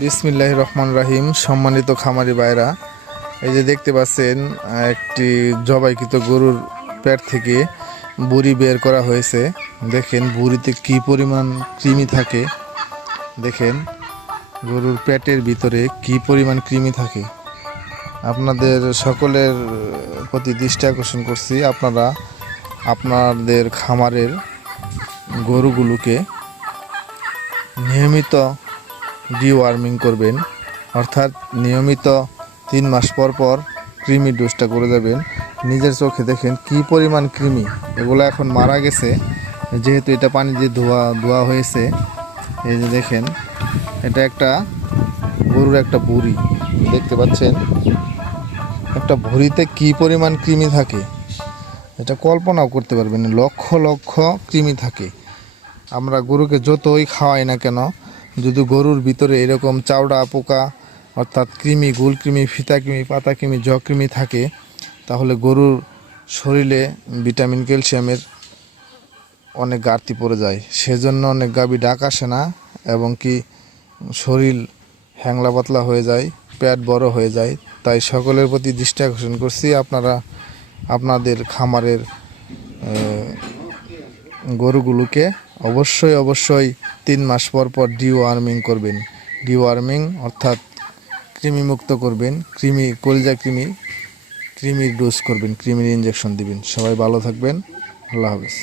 বিসমিল্লাহির রহমানির রহিম। সম্মানিত খামারি ভাইরা, এই যে দেখতে পাচ্ছেন একটি জবাইকৃত গরুর পেট থেকে বুড়ি বের করা হয়েছে। দেখেন বুড়িতে কি পরিমাণ কৃমি থাকে। দেখেন গরুর পেটের ভিতরে কি পরিমাণ কৃমি থাকে। আপনাদের সকলের প্রতি দৃষ্টি আকর্ষণ করছি, আপনারা আপনাদের খামারের গরুগুলোকে নিয়মিত ডিওয়ার্মিং করবেন, অর্থাৎ নিয়মিত 3 মাস পর পর কৃমি ডোজটা করে যাবেন। নিজের চোখে দেখেন কি পরিমাণ কৃমি, এগুলো এখন মারা গেছে যেহেতু এটা পানি দিয়ে ধোয়া হয়েছে। এই যে দেখেন, এটা একটা গরুর একটা ভুঁড়ি, দেখতে পাচ্ছেন একটা ভুঁড়িতে কি পরিমাণ কৃমি থাকে এটা কল্পনাও করতে পারবেন না। লক্ষ লক্ষ কৃমি থাকে। আমরা গরুকে যতই খাওয়াই না কেন, যদি গরুর ভিতরে এরকম চাউড়া পোকা অর্থাৎ কৃমি, গুল কৃমি, ফিতা কৃমি, পাতা কৃমি, যকৃমি থাকে, তাহলে গরুর শরীরে ভিটামিন ক্যালসিয়ামের অনেক ঘাটতি পড়ে যায়। সেজন্য অনেক গাভী ডাক আসে না এবং কি শরীর হ্যাংলা পাতলা হয়ে যায়, পেট বড় হয়ে যায়। তাই সকলের প্রতি দৃষ্টি আকর্ষণ করছি, আপনারা আপনাদের খামারের গরুগুলোকে অবশ্যই 3 মাস পর পর ডিওয়ার্মিং করবেন। ডিওয়ার্মিং অর্থাৎ কৃমিমুক্ত করবেন, কলিমির ডোজ করবেন, কৃমির ইঞ্জেকশন দিবেন। সবাই ভালো থাকবেন। আল্লাহ হাফেজ।